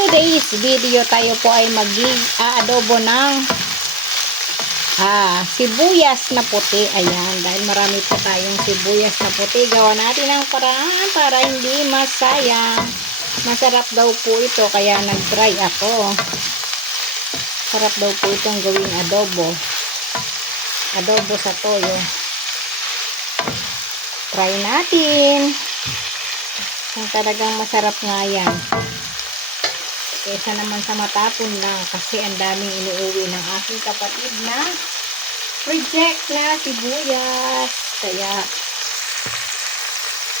today's video tayo po ay mag-adobo ng sibuyas na puti. Ayan, dahil marami po tayong sibuyas na puti, gawa natin ang paraan para hindi masayang. Masarap daw po ito, kaya nag-try ako. Sarap daw po itong gawing adobo. Adobo sa toyo. Try natin. Kung talagang masarap nga yan. Kesa naman sa matapon lang, kasi ang daming inuuwi ng aking kapatid na reject na sibuyas. Kaya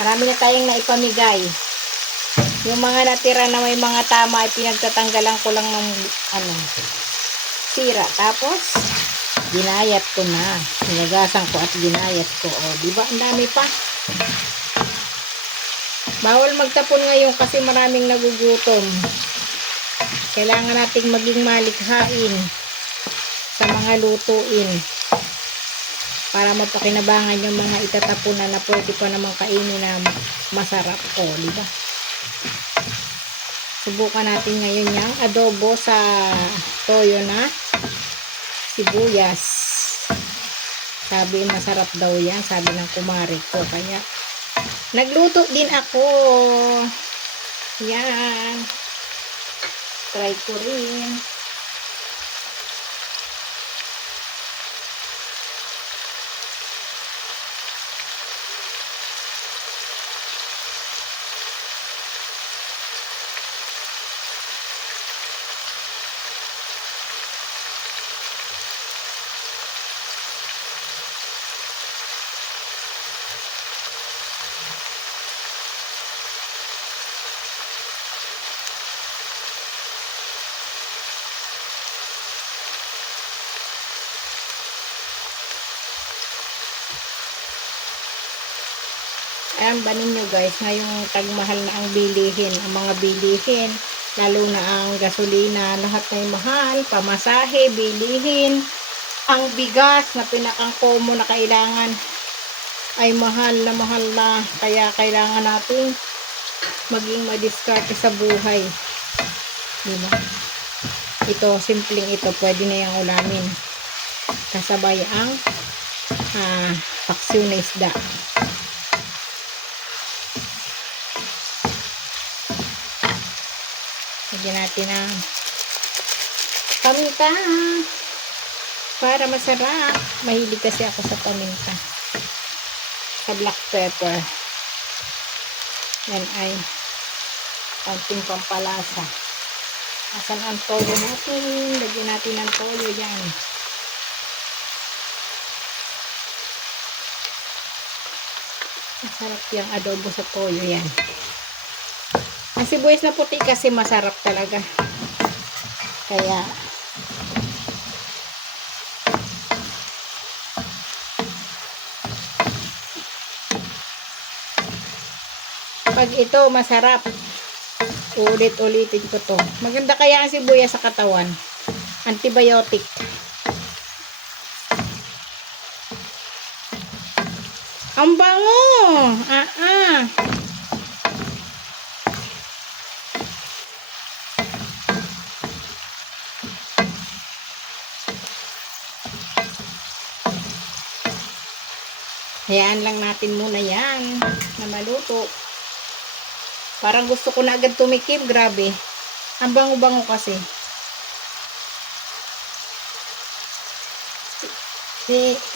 marami na tayong naipamigay. Yung mga natira na may mga tama ay pinagtatanggalan ko lang ng sira. Tapos ginayat ko na. Hinagasan ko at ginayat ko. O, diba? Ang dami pa. Bawal magtapon ngayon kasi maraming nagugutom. Kailangan nating maging malikhain sa mga lutuin para mapakinabangan yung mga itatapunan na pwede pa namang kainin na masarap. O, diba? Subukan natin ngayon yung adobo sa toyo na sibuyas. Sabi masarap daw yan, sabi ng kumare ko. Kaya nagluto din ako. Yan. Try ko rin. Ayan ba ninyo guys, ngayong tagmahal na ang bilihin, ang mga bilihin, lalo na ang gasolina, lahat na mahal, pamasahe, bilihin, ang bigas na pinakang common na kailangan ay mahal na, kaya kailangan natin maging madiskarte sa buhay. Diba? Ito, simpleng ito, pwede na yung ulamin. Kasabay ang paksiw na isda. Lagyan natin ang paminta para masarap. Mahilig kasi ako sa paminta. Sa black pepper. Yan ay konting pampalasa. Asan ang toyo natin? Lagyan natin ang toyo yan. Masarap yung adobo sa toyo yan. Ang sibuyas na puti kasi masarap talaga. Kaya pag ito masarap, ulit-ulitin ko to. Maganda kaya ang sibuyas sa katawan. Antibiotic. Ang bango! Hayaan lang natin muna yan na maluto. Parang gusto ko na agad tumikim. Grabe. Ang bango-bango kasi.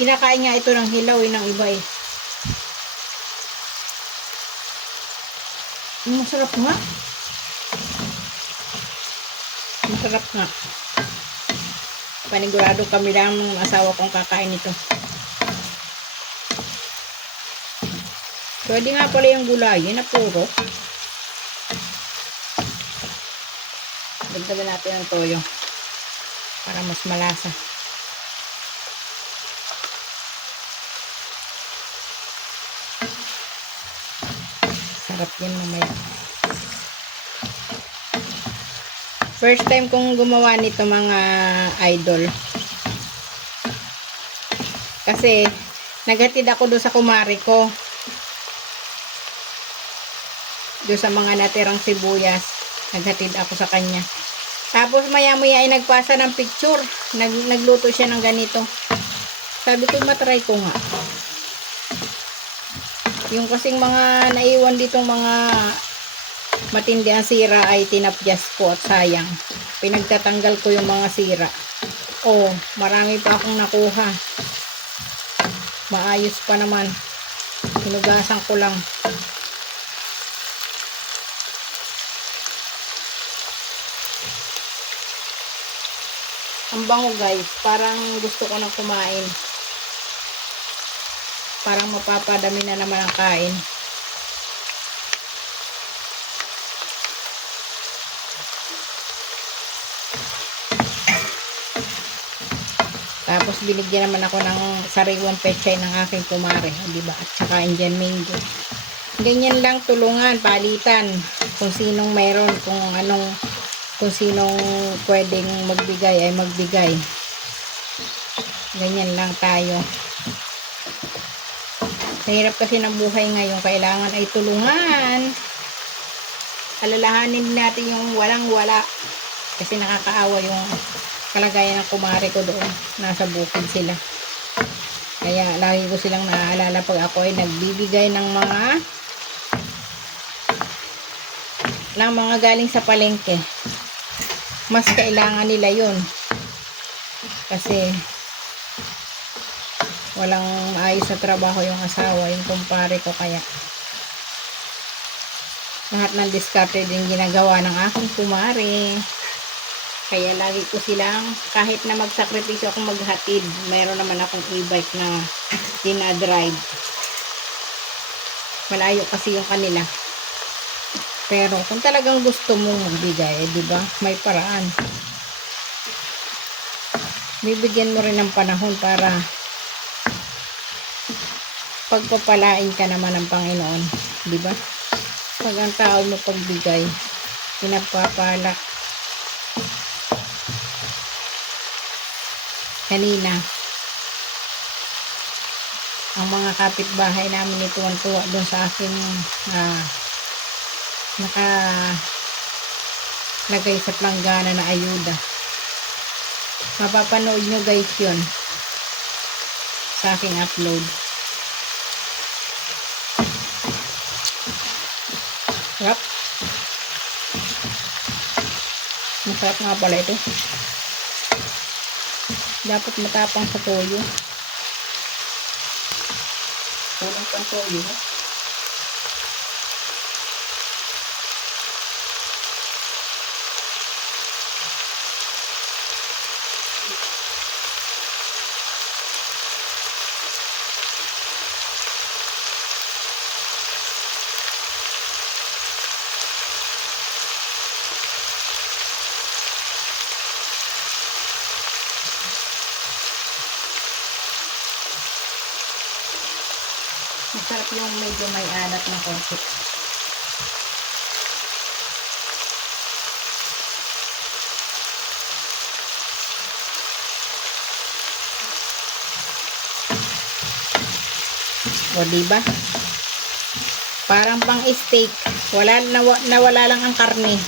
Kinakain nga ito ng hilaw ng iba eh. Masarap nga. Masarap nga. Panigurado kami lang ng asawa kong kakain ito. Pwede nga pala yung gulayin na puro. Dagdagan natin ang toyo para mas malasa. Sarap yan mamaya. First time kong gumawa nito mga idol. Kasi naghatid ako doon sa kumari ko. Doon sa mga natirang sibuyas. Naghatid ako sa kanya. Tapos maya-maya ay nagpasa ng picture. Nagluto siya ng ganito. Sabi ko, matry ko nga. Yung kasing mga naiwan ditong mga matindi ang sira ay tinapjas ko at sayang. Pinagtatanggal ko yung mga sira. Oh, marami pa akong nakuha. Maayos pa naman. Hinugasan ko lang. Ang bango guys, parang gusto ko nang kumain. Parang mapapadami na naman ang kain. Tapos binigyan naman ako ng sariwang pechay ng aking kumare, di ba? At saka Indian mango. Ganyan lang, tulungan, palitan. Kung sinong meron, kung sinong pwedeng magbigay ay magbigay. Ganyan lang tayo. Sa hirap kasi ng buhay ngayon, kailangan ay tulungan. Alalahanin natin yung walang-wala. Kasi nakakaawa yung kalagayan ng kumare ko doon. Nasa bukid sila. Kaya lagi ko silang naaalala pag ako ay nagbibigay ng mga galing sa palengke. Mas kailangan nila yun. Kasi walang maayos na trabaho yung asawa, yung kumpare ko, kaya lahat ng diskarte din ginagawa ng aking kumare. Kaya lagi ko silang, kahit na magsakripisyo akong maghatid, mayroon naman akong e-bike na dinadrive. Malayo kasi yung kanila. Pero kung talagang gusto mong magbigay, di ba? May paraan. Bibigyan mo rin ng panahon para pagpapalain ka naman ng Panginoon, di ba? Pag ang tao mo pagbigay, pinagpapala. Kanina, ang mga kapitbahay namin ito ang tuwa doon sa aking nakalagay sa planggana na ayuda. Mapapanood nyo guys yun sa aking upload. Sarap. Masarap nga pala ito. Dapat matapang sa toyo. Kulang pang toyo. Masarap yung medyo may alat na konti. O diba? Parang pang steak. Nawala lang ang karne.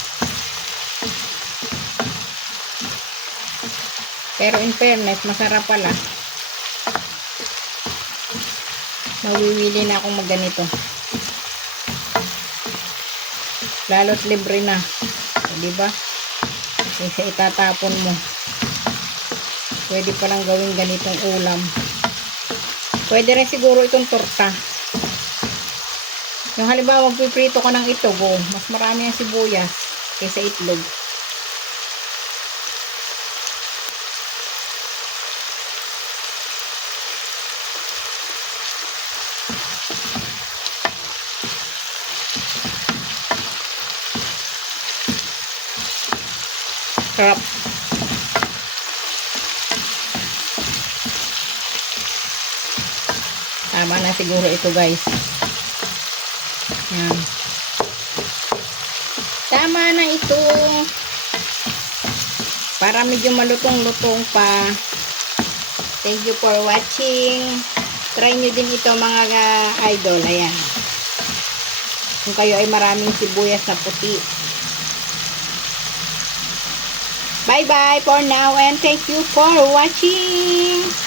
Pero in fairness, masarap pala. Mawiwili na akong magganito. Lalo't libre na. O, diba? Kasi itatapon mo. Pwede palang gawing ganitong ulam. Pwede rin siguro itong torta. Yung halimbawa magpiprito ka ng itlog, mas marami ang sibuyas kaysa itlog. Sarap. Tama na siguro ito guys. Yan. Tama na ito. Para medyo malutong-lutong pa. Thank you for watching. Try nyo din ito mga idol. Ayan. Kung kayo ay maraming sibuyas na puti. Bye-bye for now and thank you for watching.